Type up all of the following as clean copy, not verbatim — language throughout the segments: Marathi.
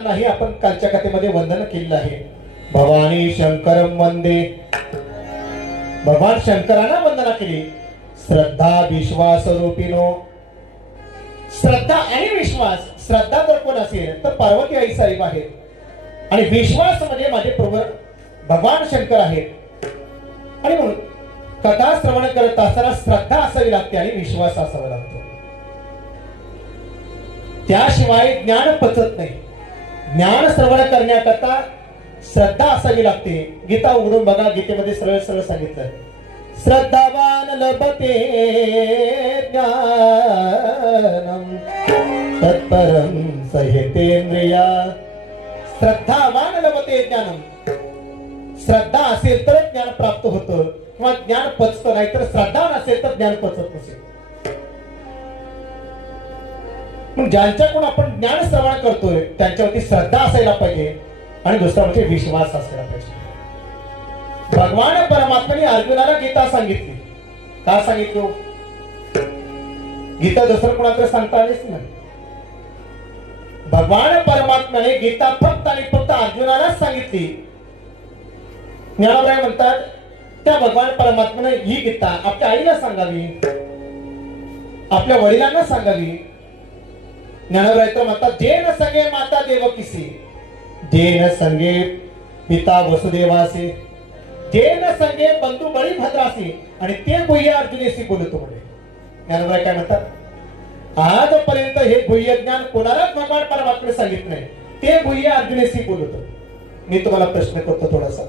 नाही आपण कालच्या कथेमध्ये वंदन केलेलं आहे. भवानी शंकरम वंदे. भगवान शंकरांना वंदना केली. श्रद्धा विश्वास रूपिनो. श्रद्धा आणि विश्वास. श्रद्धा जर कोण असेल तर पार्वती आई साहेब आहेत आणि विश्वास म्हणजे माझे प्रभू भगवान शंकर आहेत. आणि म्हणून कथा श्रवण करत असताना श्रद्धा असावी लागते आणि विश्वास असावा लागतो. त्याशिवाय ज्ञान पचत नाही. ज्ञान श्रवण करण्याकरता श्रद्धा असावी लागते. गीता उघडून बघा, गीतेमध्ये सरळ सरळ सांगितलं, श्रद्धावान लभते ज्ञानम तत्परम सहेतेंद्रिया. श्रद्धावान लभते ज्ञानम. श्रद्धा असेल तर ज्ञान प्राप्त होतं किंवा ज्ञान पचतं, नाही तर श्रद्धा नसेल तर ज्ञान पचत नसेल. ज्यांच्याकडून आपण ज्ञान श्रवण करतोय त्यांच्यावरती श्रद्धा असायला पाहिजे आणि दुसरा म्हणजे विश्वास असायला पाहिजे. भगवान परमात्म्याने अर्जुनाला गीता सांगितली. का सांगितलं? गीता दुसरं कोणाकडे सांगता आलीच नाही. भगवान परमात्म्याने गीता फक्त आणि फक्त अर्जुनालाच सांगितली. ज्ञानोबराय म्हणतात त्या भगवान परमात्म्याने ही गीता आपल्या आईला सांगावी, आपल्या वडिलांना सांगावी. ज्ञानोबराय तर म्हणतात, जे न संगे माता देवकीसी, जे न संगे पिता वसुदेवासी, जे न संगे बंधू बळीभद्रासी आणि ते गुह्य अर्जुनेशी बोलतो म्हणे. ज्ञानोबराय काय म्हणतात, आजपर्यंत हे गुह्य ज्ञान कोणालाच भगवान परमात्म्याने सांगितलं नाही, ते गुह्य अर्जुनेशी बोलतो. मी तुम्हाला प्रश्न करतो थोडासा.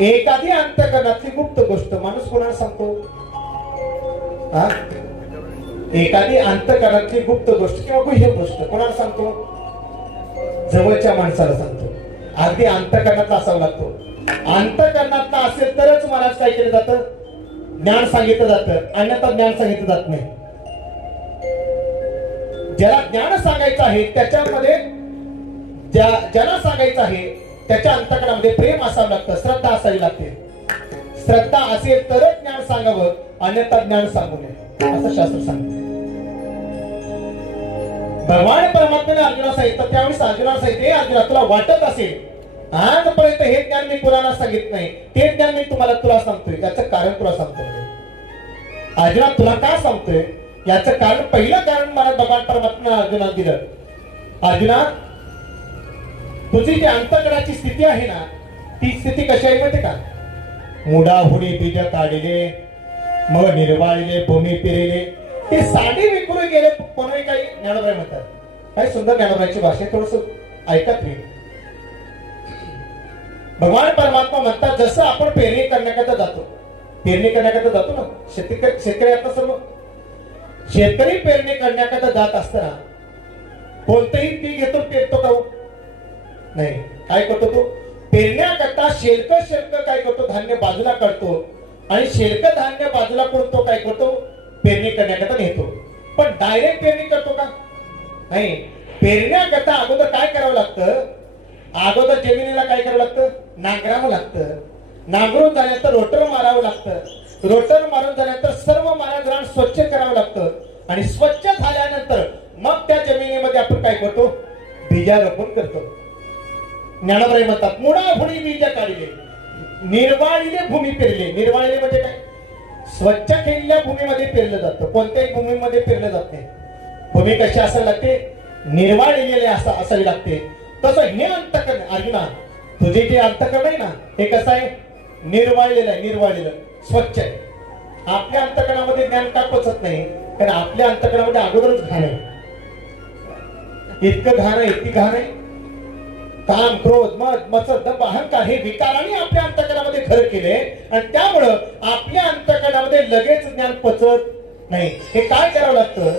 एखादी अंतःकरणातली गुप्त गोष्ट माणूस कोणाला सांगतो? एखादी अंतःकरणातली गुप्त गोष्ट किंवा गुह्य गोष्ट कोणाला सांगतो? जवळच्या माणसाला सांगतो. अगदी अंतःकरणातला असावा लागतो. अंतःकरणातला असेल तरच महाराज काय केलं जातं? ज्ञान सांगितलं जातं, अन्यथा ज्ञान सांगितलं जात नाही. ज्याला ज्ञान सांगायचं आहे त्याच्यामध्ये ज्याला सांगायचं आहे त्याच्या अंतःकरणामध्ये प्रेम असावं लागतं, श्रद्धा असावी लागते. श्रद्धा असेल तरच ज्ञान सांगावं, अन्यथा ज्ञान सांगू नये असं शास्त्र सांगते. भगवान परमात्म्याने अर्जुना सांगितलं, त्यावेळेस अर्जुना सांगितले, अर्जुना तुला वाटत असेल आजपर्यंत हे ज्ञान मी कुणाला सांगितलं नाही, ते ज्ञान मी तुला सांगतोय. याचं कारण तुला सांगतोय. अर्जुना तुला का सांगतोय याचं कारण, पहिलं कारण मला भगवान परमात्म्याने अर्जुनाला दिलं. अर्जुना तुझी जी अंतःकरणाची स्थिती आहे ना, ती स्थिती कशी आहे माहिती का? मुडाहुडी बीज काढले, मग निर्वाळले, भूमी पेरले, ते साडे विखुरून गेले. कोणी काही ज्ञानोबराय म्हणतात, काय सुंदर ज्ञानोबरायची भाषा, थोडस ऐकत नाही. भगवान परमात्मा म्हणतात, जसं आपण पेरणी करण्याकरता जातो ना, शेतकरी आता सर्व शेतकरी पेरणी करण्याकरता जात असताना कोणतंही पीक घेतो, पेरतो का? नाही. काय करतो तो? पेरण्याकरता शेल्क काय करतो? धान्य बाजूला काढतो आणि शेल्क धान्य बाजूला करून तो काय करतो? पेरणी करण्याकरता नेतो. पण डायरेक्ट पेरणी करतो का? नाही. पेरण्याकरता अगोदर काय करावं लागतं? अगोदर जमिनीला काय करावं लागतं? नांगरावं लागतं. नांगरून झाल्यानंतर रोटर मारावं लागतं. रोटर मारून झाल्यानंतर सर्व मारायचं स्वच्छ करावं लागतं आणि स्वच्छ झाल्यानंतर मग त्या जमिनीमध्ये आपण काय करतो? बीजारोपण करतो. ज्ञानोबराय म्हणतात, मुळाभुडी बीज काढले, निर्वाळीले भूमी पेरले. निर्वाळीले म्हणजे काय? स्वच्छ केलेल्या भूमीमध्ये पेरलं जातं, कोणत्याही भूमीमध्ये पेरलं जात नाही. भूमी कशी असावी लागते? निर्वाळलेली असावी लागते. तसं हे अंतःकरण अर्जुना, तुझे जे अंतःकरण आहे ना, हे कसं आहे? निर्वाळलेलं आहे. निर्वाळलेलं, स्वच्छ आहे. आपल्या अंतःकरणामध्ये ज्ञान का पचत नाही? कारण आपल्या अंतःकरणामध्ये अगोदरच घाण आहे. इतकं घाण आहे, इतकी घाण आहे. काम, क्रोध, मद, मत्सर, दंभ, अहंकार हे विकारांनी आपल्या अंतःकरणामध्ये घर केले आणि त्यामुळं आपल्या अंतःकरणामध्ये लगेच ज्ञान पचत नाही. हे काय करावं लागतं?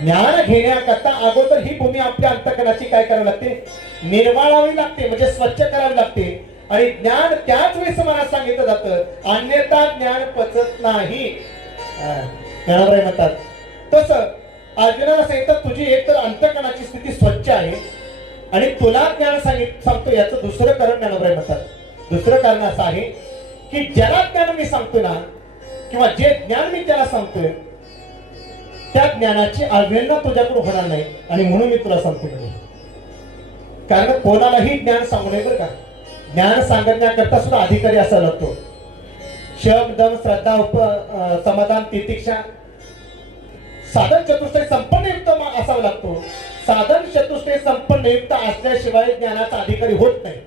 ज्ञान घेण्याकरता अगोदर ही भूमी आपल्या अंतःकरणाची काय करावी लागते? निर्वाळावी लागते, म्हणजे स्वच्छ करावी लागते. आणि ज्ञान त्याच वेळेस मला सांगितलं जातं, अन्यथा ज्ञान पचत नाही. ज्ञानोबराय म्हणतात, तसं अर्जुनाला सांगितलं, तुझी एक तर अंतःकरणाची स्थिती स्वच्छ आहे आणि तुला ज्ञान सांगतो. याचं दुसरं कारण ज्ञानोबराय म्हणतात, दुसरं कारण असं आहे की ज्याला ज्ञान मी सांगतोय ना, किंवा जे ज्ञान मी त्याला सांगतोय त्या ज्ञानाची अवहेलना तुझ्याकडून होणार नाही. आणि म्हणून मी तुला सांगते म्हणजे कारण कोणालाही ज्ञान सांगू नये बरं का. ज्ञान सांगण्याकरता सुद्धा अधिकारी असायला लागतो. शम दम श्रद्धा समाधान तितिक्षा साधन चतुष्टय संपन्न युक्त असावा लागतो. साधन चतुष्टय संपन्न युक्त असल्याशिवाय ज्ञानाचा अधिकारी होत नाही.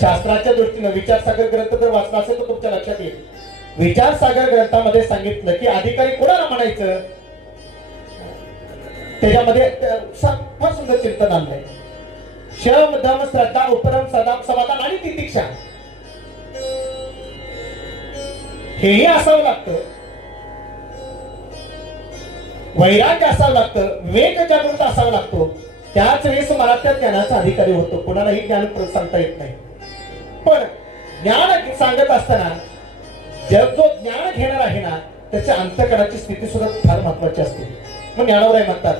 शास्त्राच्या दृष्टीने विचारसागर ग्रंथ जर वाचला असेल तर तुमच्या लक्षात येईल. विचारसागर ग्रंथामध्ये सांगितलं की अधिकारी कोणाला म्हणायचं. त्याच्यामध्ये फार सुंदर चिंतन आणलंय. शम दम श्रद्धा उपरम सदा समाधान आणि तितिक्षा हेही असावं लागतं. वैराग्य असावं लागतं. विवेक जागृत असावा लागतो. त्याच वेळेस मला त्या ज्ञानाचा अधिकारी होतो. कोणालाही ज्ञान सांगता येत नाही. पण ज्ञान सांगत असताना जो ज्ञान घेणार आहे ना त्याच्या अंतःकरणाची स्थिती सुद्धा फार महत्वाची असते. मग ज्ञानोबराय म्हणतात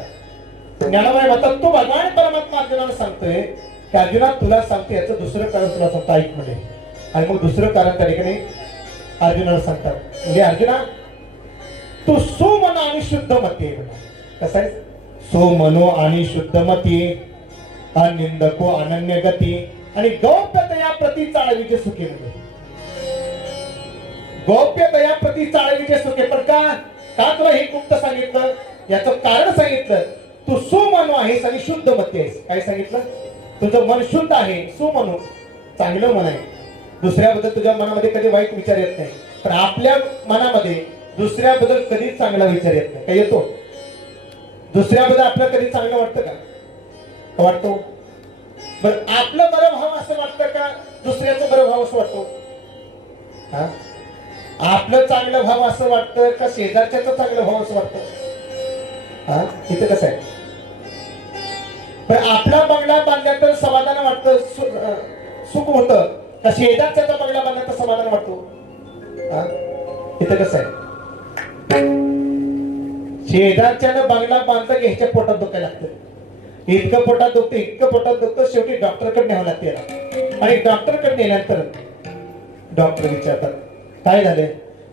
तो भगवान परमात्मा अर्जुनाला सांगतोय की अर्जुना तुला सांगते याचं दुसरं कारण तुला सांगतो ऐक म्हणे. आणि मग दुसरं कारण त्या ठिकाणी अर्जुनाला सांगतात म्हणजे अर्जुना तू सुमनो आणि शुद्ध मती. कसं आहे सुमनो आणि शुद्ध मती अनिंदको अनन्य गती आणि गौप्यतया प्रति चाळविचे सुखे. म्हणजे गौप्यतया प्रति चाळविचे सुखे. पण का तुला हे गुप्त सांगितलं याचं कारण सांगितलं. तू सुमनो आहेस आणि शुद्ध मती आहेस. काय सांगितलं तुझं मन शुद्ध आहे. सुमनो चांगलं मन आहे. दुसऱ्याबद्दल तुझ्या मनामध्ये कधी वाईट विचार येत नाही. पण आपल्या मनामध्ये दुसऱ्याबद्दल कधीच चांगला विचार येत नाही. काय येतो दुसऱ्याबद्दल आपलं कधी चांगलं वाटतं का वाटतो. बरं आपलं बरं व्हावं असं वाटतं का दुसऱ्याचं बरं व्हावं असं वाटतो. हा आपलं चांगलं व्हावं असं वाटतं का शेजारच्याचं चांगलं व्हावं असं वाटतं. हा इथं कसं आहे पण आपला बंगला बांधल्या तर समाधान वाटतं सुख होतं का शेजारच्या बंगला बांधल्या तर समाधान वाटतो. इथं कसं आहे शेजारच्यानं बंगला बांधतं की ह्याच्या पोटात दुखायला लागतं. इतकं पोटात दुखतं शेवटी डॉक्टरकडे न्यावं लागते. आणि डॉक्टरकडे नेल्यानंतर डॉक्टर विचारतात काय झाले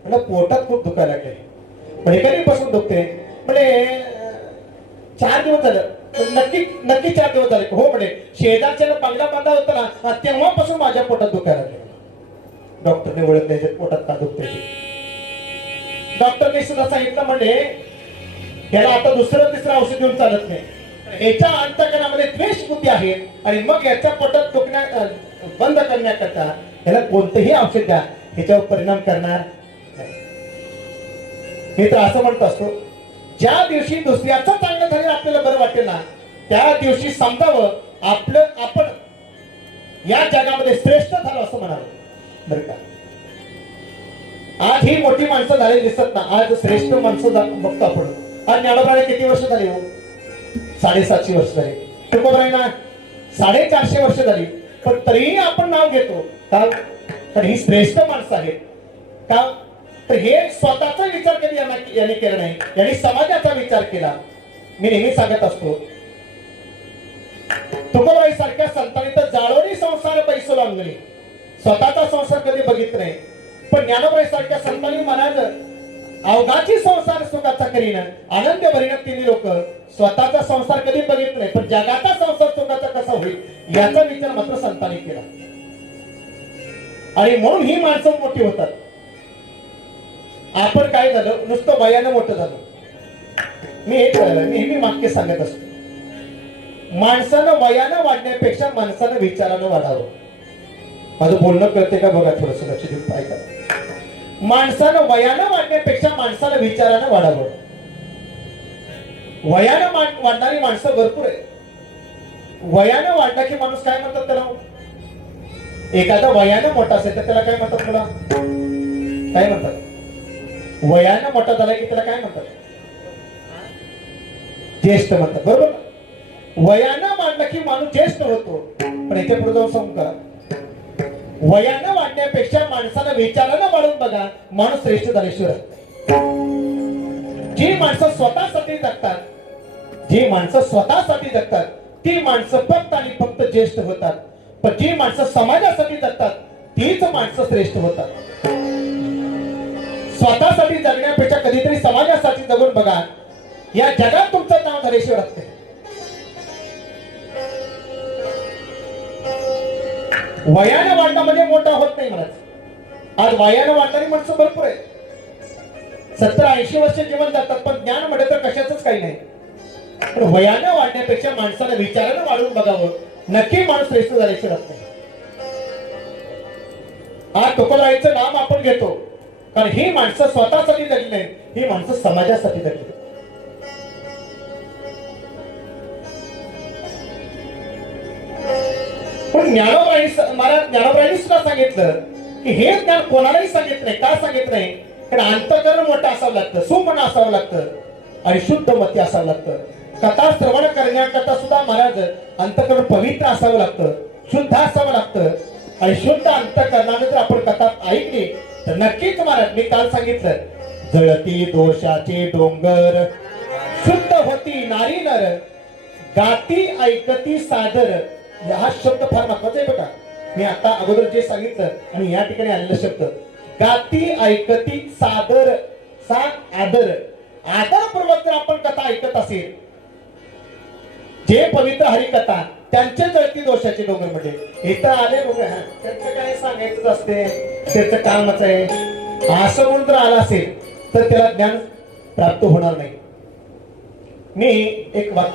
म्हणजे पोटात खूप दुखायला लागले. म्हणजे कधीपासून दुखते म्हणजे 4 दिवस झालं. नक्की 4 दिवस झाले. हो म्हणे शेजारच्यानं बंगला बांधा होता ना तेव्हापासून माझ्या पोटात दुखायला लागले. डॉक्टरने ओळखले पोटात का दुखते. डॉक्टरने सुद्धा सांगितलं म्हणजे याला आता दुसरं तिसरं औषध देऊन चालत नाही. याच्या अंतःकरणामध्ये द्वेष बुद्धी आहे आणि मग याच्या पोटात दुखण्या बंद करण्याकरता याला कोणतेही औषध द्या ह्याच्यावर परिणाम करणार नाही. मी तर असं म्हणतो असतो ज्या दिवशी दुसऱ्याचं चांगलं झालं आपल्याला बरं वाटेल ना त्या दिवशी समजावं आपण या जगामध्ये श्रेष्ठ झालो असं म्हणावं. बरं का आज ही मोठी माणसं झालेली दिसत ना. आज श्रेष्ठ माणसं बघतो आपण. आज ज्ञानोबाला किती वर्ष झाली हो 750 वर्ष झाली. तुकोबारायना 450 वर्ष झाली. पण तरीही आपण नाव घेतो का पण ही श्रेष्ठ माणसं आहेत का तर हे स्वतःचा विचार कधी यांनी केला नाही. यांनी समाजाचा विचार केला. मी नेहमी सांगत असतो तुकोबाई सारख्या संतांनी तर जाळोनी संसार पैसो लावली स्वतःचा संसार कधी बघित नाही. पण ज्ञानोबाई सारख्या संतांनी म्हणाल अवघाची संसार सुखाचा करीन आनंद भरीन. तिन्ही लोक स्वतःचा संसार कधी बघित नाही पण जगाचा संसार सुखाचा कसा होईल याचा विचार मात्र संतांनी केला. आणि म्हणून ही माणसं मोठी होतात. आपण काय झालं नुसतं वयानं मोठं झालं. मी हे कळलं नेहमी वाक्य सांगत असतो माणसानं वयानं वाढण्यापेक्षा माणसानं विचारानं वाढावं. माझं बोलणं कळते का बघा थोडस लक्ष देऊन ऐका. माणसानं वयानं वाढण्यापेक्षा माणसाला विचारानं वाढावं. वयानं वाढणारी माणसं भरपूर आहे. वयानं वाढला की माणूस काय म्हणतात त्याला एखादा वयानं मोठा असेल तर त्याला काय म्हणतात तुला काय म्हणतात. वयानं मोठा झाला की त्याला काय म्हणतात ज्येष्ठ म्हणतात. बरोबर वयानं वाढला की माणूस ज्येष्ठ होतो. पण याच्या पुढे जाऊन सांगू का वयानं वाढण्यापेक्षा माणसाला विचारानं वाढून बघा माणूस श्रेष्ठ झाल्याशिवाय. जी माणसं स्वतःसाठी जगतात ती माणसं फक्त आणि फक्त ज्येष्ठ होतात. पण जी माणसं समाजासाठी जगतात तीच माणसं श्रेष्ठ होतात. स्वतःसाठी जगण्यापेक्षा कधीतरी समाजासाठी जगून बघा. या जगात तुमचं नाव झाल्याशिवाय राहत नाही. वयाने वाढणं म्हणजे मोठा होत नाही म्हणायचं. आज वयाने वाढणारी माणसं भरपूर आहे. 70-80 वर्ष जीवन जातात, पण ज्ञान म्हटलं तर कशाच काही नाही. पण वयाने वाढण्यापेक्षा माणसाला विचारानं वाढून बघावं. नक्की माणूस श्रेष्ठ झाल्याशिवाय राहत नाही. आज तुकोबारायांचं नाम आपण घेतो कारण ही माणसं स्वतःसाठी जगली नाही, ही माणसं समाजासाठी जगली. पण ज्ञानोबारायांनी सुद्धा सांगितलं की हे ज्ञान कोणालाही सांगितलं नाही. का सांगितलं नाही? कारण अंतःकरण मोठं असावं लागतं, सुमन असावं लागतं आणि शुद्ध मती असावं लागतं. कथा श्रवण करण्याकरता सुद्धा महाराज अंतःकरण पवित्र असावं लागतं, शुद्ध असावं लागतं. आणि शुद्ध अंतःकरणाने जर आपण कथा ऐकली तर नक्कीच महाराज, मी काल सांगितलं, जळती दोषाचे डोंगर, शुद्ध होती नारी नर, गाती ऐकती सादर. हा शब्द फार महत्वाचा आहे बघा. मी आता अगोदर जे सांगितलं आणि या ठिकाणी आलेला शब्द गाती ऐकती सादर, सात आदर. आदरपूर्वक जर आपण कथा ऐकत असेल, जे पवित्र हरिकथा त्यांचे जळती दोषाचे डोंगर म्हणजे इथं आले बघा, त्यांचं काय सांगायचं असते, त्याचं कामच आहे असं म्हणून जर आला असेल तर त्याला ज्ञान प्राप्त होणार नाही. मी एक वाक्य